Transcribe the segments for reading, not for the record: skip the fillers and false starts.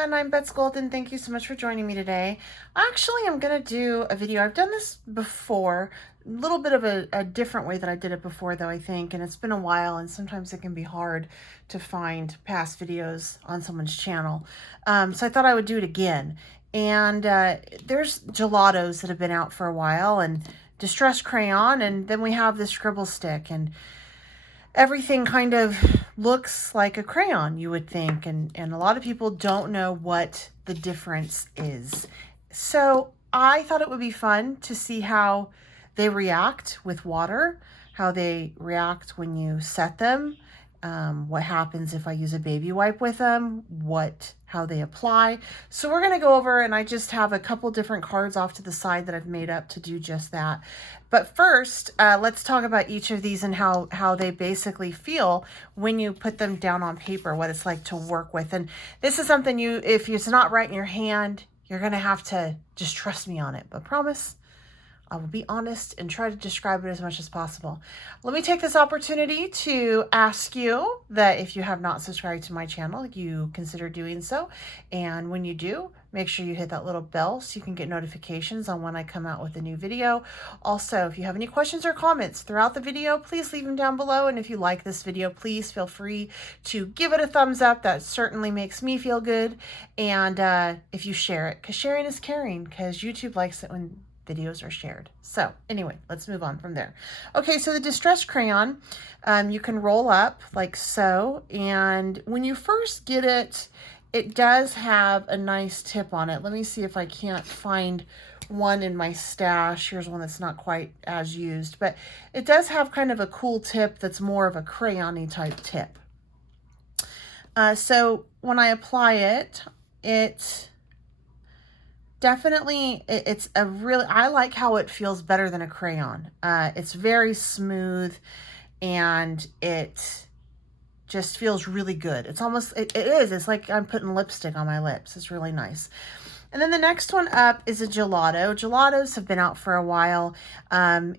everyone, I'm Bets Golden. Thank you so much for joining me today. Actually, I'm going to do a video. I've done this before, a little bit of a different way that I did it before though, I think, and it's been a while and sometimes it can be hard to find past videos on someone's channel. So I thought I would do it again. And there's gelatos that have been out for a while and Distress Crayon, and then we have the Scribble Stick, and everything kind of looks like a crayon, you would think, and a lot of people don't know what the difference is. So I thought it would be fun to see how they react with water, how they react when you set them, what happens if I use a baby wipe with them, how they apply. So we're going to go over, and I just have a couple different cards off to the side that I've made up to do just that. But first, let's talk about each of these and how they basically feel when you put them down on paper, what it's like to work with. And this is something if it's not right in your hand, you're going to have to just trust me on it. But promise, I will be honest and try to describe it as much as possible. Let me take this opportunity to ask you that if you have not subscribed to my channel, you consider doing so. And when you do, make sure you hit that little bell so you can get notifications on when I come out with a new video. Also, if you have any questions or comments throughout the video, please leave them down below. And if you like this video, please feel free to give it a thumbs up. That certainly makes me feel good. And if you share it, because sharing is caring, because YouTube likes it when videos are shared. So anyway, let's move on from there. Okay, so the Distress Crayon, you can roll up like so. And when you first get it, it does have a nice tip on it. Let me see if I can't find one in my stash. Here's one that's not quite as used, but it does have kind of a cool tip that's more of a crayon-y type tip. So when I apply it, definitely, I like how it feels better than a crayon. It's very smooth and it just feels really good. It's almost, it's like I'm putting lipstick on my lips. It's really nice. And then the next one up is a gelato. Gelatos have been out for a while. And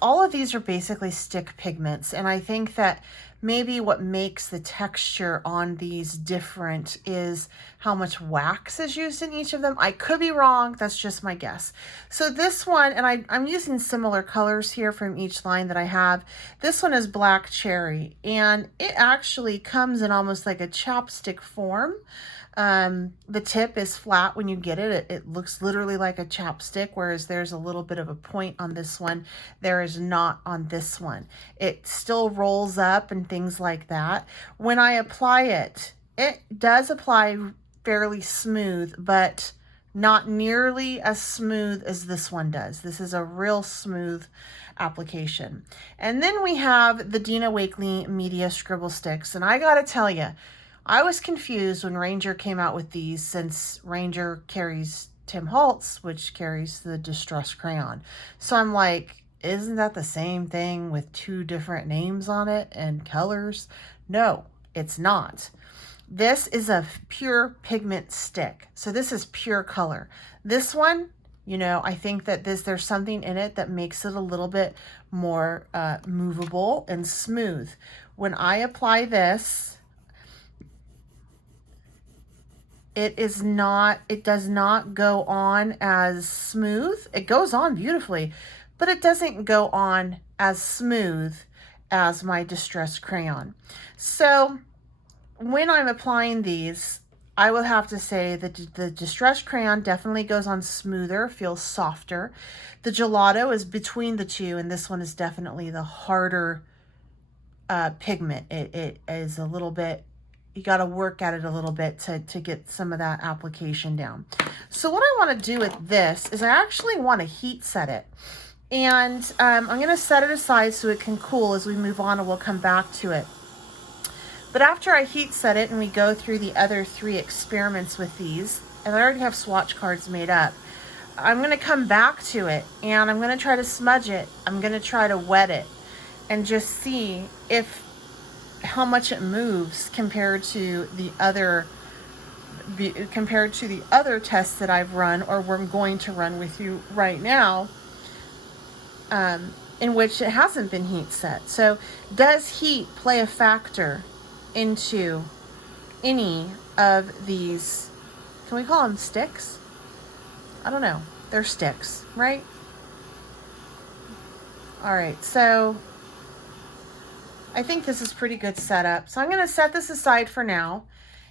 all of these are basically stick pigments. And I think that maybe what makes the texture on these different is how much wax is used in each of them. I could be wrong. That's just my guess. So this one, and I'm using similar colors here from each line that I have. This one is Black Cherry, and it actually comes in almost like a chapstick form. The tip is flat when you get it. It looks literally like a chapstick, whereas there's a little bit of a point on this one. There is not on this one. It still rolls up and things like that. When I apply it, it does apply fairly smooth, but not nearly as smooth as this one does. This is a real smooth application. And then we have the Dina Wakley Media Scribble Sticks. And I gotta tell you, I was confused when Ranger came out with these, since Ranger carries Tim Holtz, which carries the Distress Crayon. So I'm like, isn't that the same thing with two different names on it and colors? No, it's not. This is a pure pigment stick. So this is pure color. This one, I think that there's something in it that makes it a little bit more movable and smooth. When I apply this, it does not go on as smooth. It goes on beautifully, but it doesn't go on as smooth as my Distress Crayon. So when I'm applying these, I will have to say that the Distress Crayon definitely goes on smoother, feels softer. The gelato is between the two, and this one is definitely the harder pigment. It is a little bit, you got to work at it a little bit to get some of that application down. So what I want to do with this is I actually want to heat set it. And I'm going to set it aside so it can cool as we move on, and we'll come back to it. But after I heat set it and we go through the other 3 experiments with these, and I already have swatch cards made up, I'm going to come back to it and I'm going to try to smudge it. I'm going to try to wet it and just see how much it moves compared to the other tests that I've run, or we're going to run with you right now, in which it hasn't been heat set. So does heat play a factor into any of these, can we call them sticks? I don't know. They're sticks, right? All right, so I think this is pretty good setup. So I'm going to set this aside for now.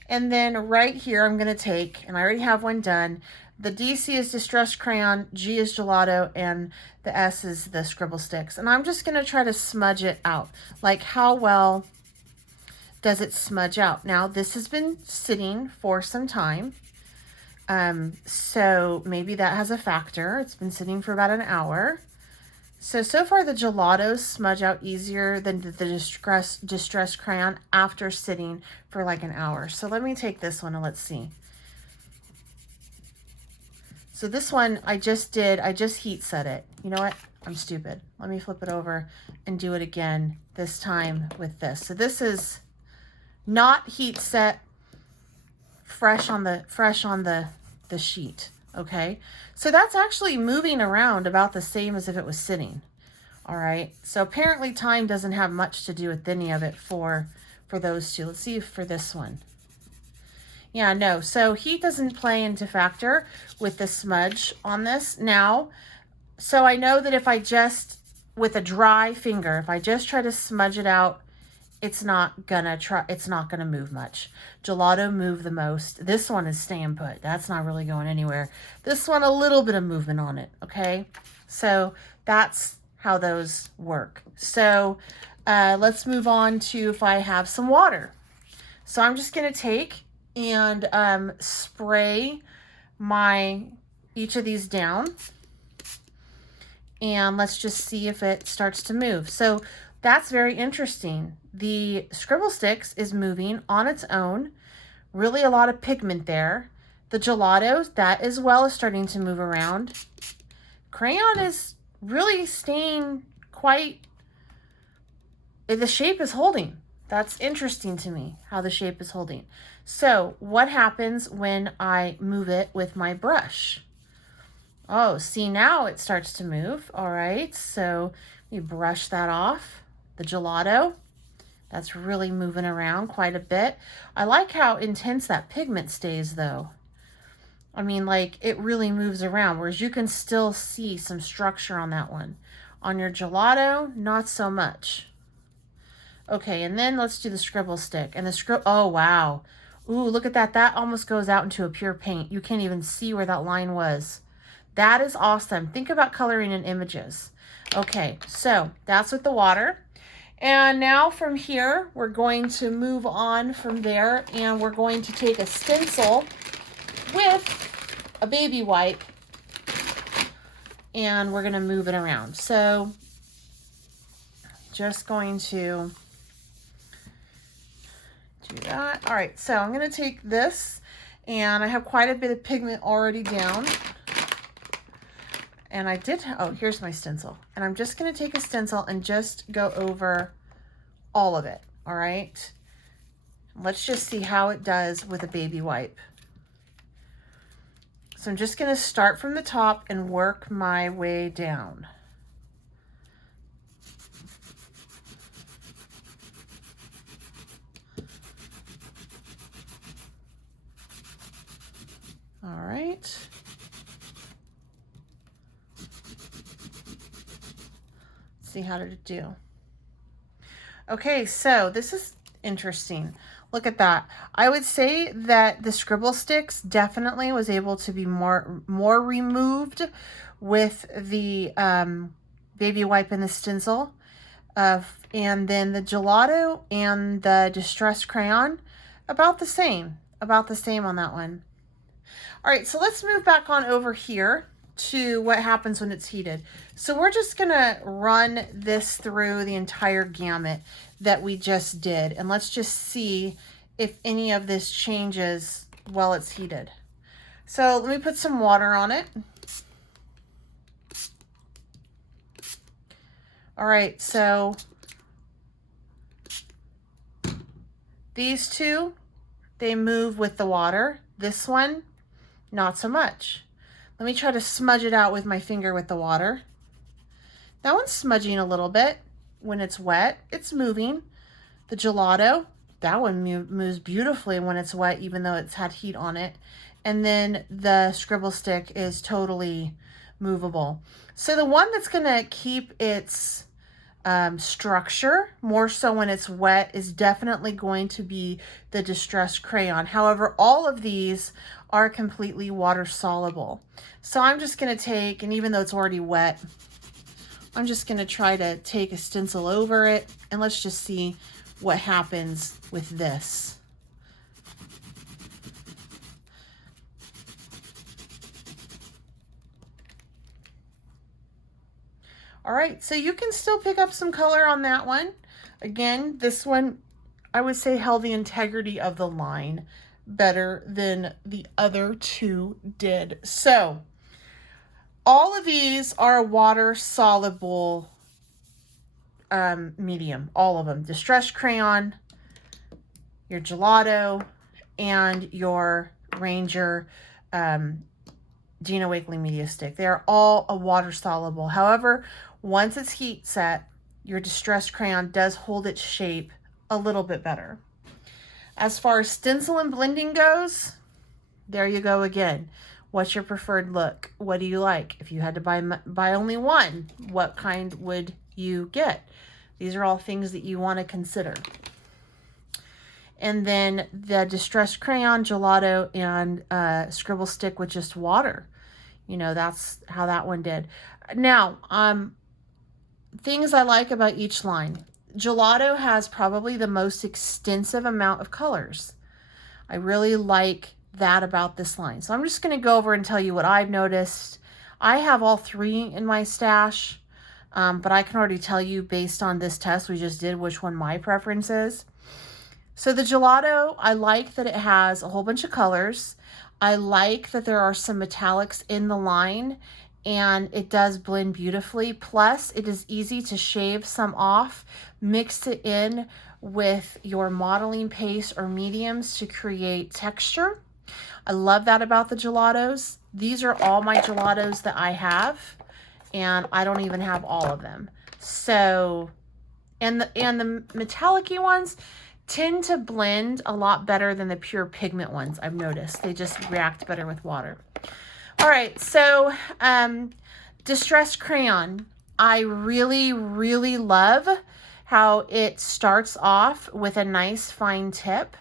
And then right here, I'm going to take, and I already have one done, the DC is Distress Crayon, G is Gelato, and the S is the Scribble Sticks. And I'm just going to try to smudge it out. Like, how well does it smudge out? Now, this has been sitting for some time. So maybe that has a factor. It's been sitting for about an hour. So far the gelatos smudge out easier than the Distress Crayon after sitting for like an hour. So let me take this one and let's see. So this one I just heat set it. You know what? I'm stupid. Let me flip it over and do it again, this time with this. So this is not heat set, fresh on the sheet. Okay, so that's actually moving around about the same as if it was sitting. All right, so apparently time doesn't have much to do with any of it for those two. Let's see for this one. Yeah, no, so heat doesn't play into factor with the smudge on this now. So I know that if I just, with a dry finger, if I just try to smudge it out, it's not gonna move much. Gelato moved the most. This one is staying put. That's not really going anywhere. This one, a little bit of movement on it, okay? So that's how those work. So let's move on to if I have some water. So I'm just gonna take and spray each of these down. And let's just see if it starts to move. So that's very interesting. The Scribble Sticks is moving on its own. Really a lot of pigment there. The gelatos, that as well is starting to move around. Crayon is really staying quite, the shape is holding. That's interesting to me, how the shape is holding. So what happens when I move it with my brush? Oh, see, now it starts to move. All right, so we brush that off. The gelato, that's really moving around quite a bit. I like how intense that pigment stays though. I mean, like, it really moves around, whereas you can still see some structure on that one. On your gelato, not so much. Okay, and then let's do the Scribble Stick. And oh, wow. Ooh, look at that. That almost goes out into a pure paint. You can't even see where that line was. That is awesome. Think about coloring in images. Okay, so that's with the water. And now from here, we're going to move on from there, and we're going to take a stencil with a baby wipe, and we're going to move it around. So just going to do that. All right, so I'm going to take this, and I have quite a bit of pigment already down. And oh, here's my stencil. And I'm just going to take a stencil and just go over all of it, all right? Let's just see how it does with a baby wipe. So I'm just going to start from the top and work my way down. All right. See how did it do. Okay, so this is interesting. Look at that. I would say that the Scribble Sticks definitely was able to be more removed with the baby wipe and the stencil. And then the gelato and the Distress Crayon, about the same on that one. All right, so let's move back on over here to what happens when it's heated. So we're just gonna run this through the entire gamut that we just did, and let's just see if any of this changes while it's heated. So let me put some water on it. All right, so these two, they move with the water. This one, not so much. Let me try to smudge it out with my finger with the water. That one's smudging a little bit when it's wet. It's moving. The gelato, that one moves beautifully when it's wet, even though it's had heat on it. And then the scribble stick is totally movable. So the one that's going to keep its structure more so when it's wet is definitely going to be the Distress Crayon. However, all of these are completely water soluble. So I'm just going to take, and even though it's already wet, I'm just going to try to take a stencil over it, and let's just see what happens with this. All right, so you can still pick up some color on that one. Again, this one, I would say, held the integrity of the line better than the other two did. So all of these are water soluble medium, all of them. Distress Crayon, your Gelato, and your Ranger Gina Wakeling Media Stick. They are all a water soluble. However, once it's heat set, your Distress Crayon does hold its shape a little bit better. As far as stencil and blending goes, there you go again. What's your preferred look? What do you like? If you had to buy only one, what kind would you get? These are all things that you want to consider. And then the Distress Crayon, Gelato, and Scribble Stick with just water. You know, that's how that one did. Now, things I like about each line. Gelato has probably the most extensive amount of colors. I really like that about this line. So I'm just going to go over and tell you what I've noticed. I have all three in my stash, but I can already tell you based on this test we just did which one my preference is. So the Gelato, I like that it has a whole bunch of colors. I like that there are some metallics in the line, and it does blend beautifully. Plus, it is easy to shave some off, mix it in with your modeling paste or mediums to create texture. I love that about the Gelatos. These are all my Gelatos that I have, and I don't even have all of them. So, and the metallic-y ones tend to blend a lot better than the pure pigment ones, I've noticed. They just react better with water. All right, so Distress Crayon. I really, really love how it starts off with a nice fine tip.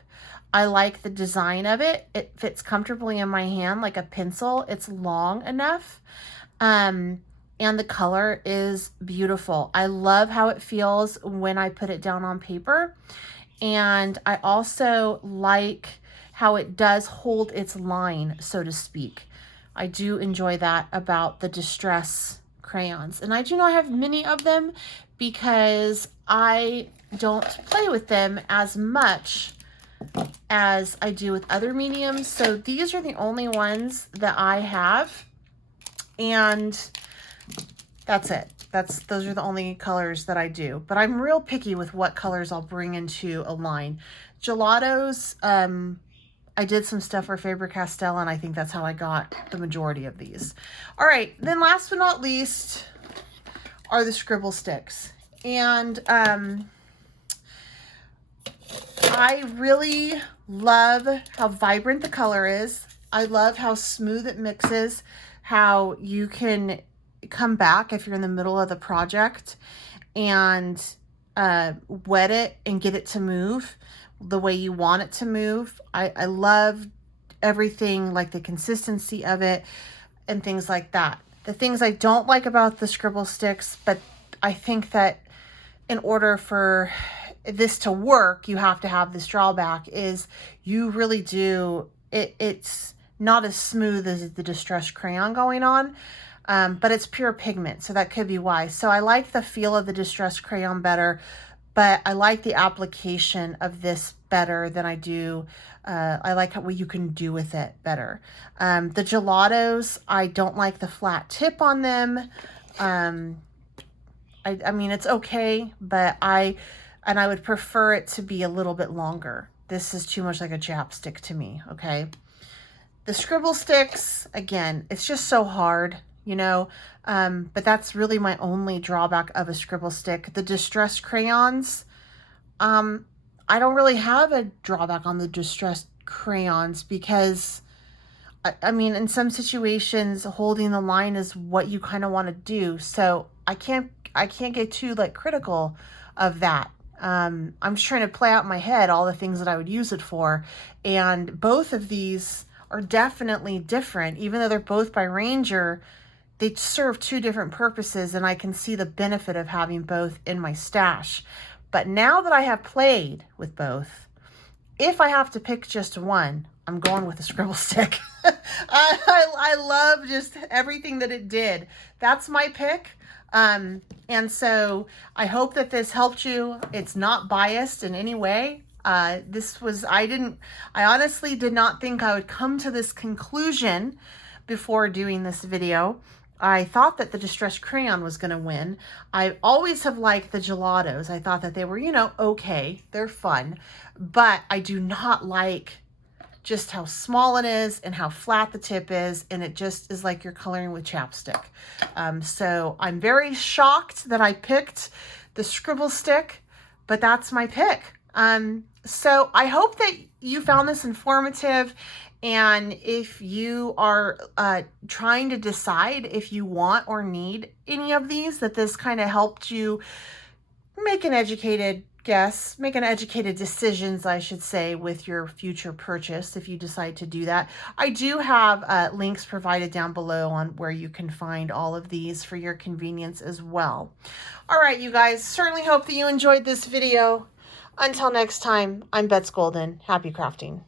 I like the design of it. It fits comfortably in my hand like a pencil. It's long enough. And the color is beautiful. I love how it feels when I put it down on paper. And I also like how it does hold its line, so to speak. I do enjoy that about the Distress Crayons. And I do not have many of them because I don't play with them as much as I do with other mediums. So these are the only ones that I have. And that's it. Those are the only colors that I do. But I'm real picky with what colors I'll bring into a line. Gelatos, I did some stuff for Fabre-Castill, and I think that's how I got the majority of these. All right, then last but not least are the Scribble Sticks. And I really love how vibrant the color is. I love how smooth it mixes, how you can come back if you're in the middle of the project and wet it and get it to move the way you want it to move. I love everything, like the consistency of it and things like that. The things I don't like about the Scribble Sticks, but I think that in order for this to work, you have to have this drawback, is you really do, it's not as smooth as the Distress Crayon going on, but it's pure pigment, so that could be why. So I like the feel of the Distress Crayon better, but I like the application of this better than I do. I like what you can do with it better. The Gelatos, I don't like the flat tip on them. I mean, it's okay, but I would prefer it to be a little bit longer. This is too much like a chapstick to me, okay? The Scribble Sticks, again, it's just so hard, you know, but that's really my only drawback of a Scribble Stick. The Distress Crayons, I I don't really have a drawback on the Distress crayons because I mean, in some situations, holding the line is what you kind of want to do. So I can't get too like critical of that. I'm just trying to play out in my head all the things that I would use it for. And both of these are definitely different. Even though they're both by Ranger, they serve two different purposes, and I can see the benefit of having both in my stash. But now that I have played with both, if I have to pick just one, I'm going with the scribble stick. I love just everything that it did. That's my pick. And so I hope that this helped you. It's not biased in any way. I honestly did not think I would come to this conclusion before doing this video. I thought that the Distress Crayon was going to win. I always have liked the Gelatos. I thought that they were, okay. They're fun. But I do not like just how small it is and how flat the tip is. And it just is like you're coloring with chapstick. So I'm very shocked that I picked the Scribble Stick, but that's my pick. So I hope that you found this informative. And if you are trying to decide if you want or need any of these, that this kind of helped you make an educated guess, make an educated decisions, I should say, with your future purchase, if you decide to do that. I do have links provided down below on where you can find all of these for your convenience as well. All right, you guys, certainly hope that you enjoyed this video. Until next time, I'm Bets Golden. Happy crafting.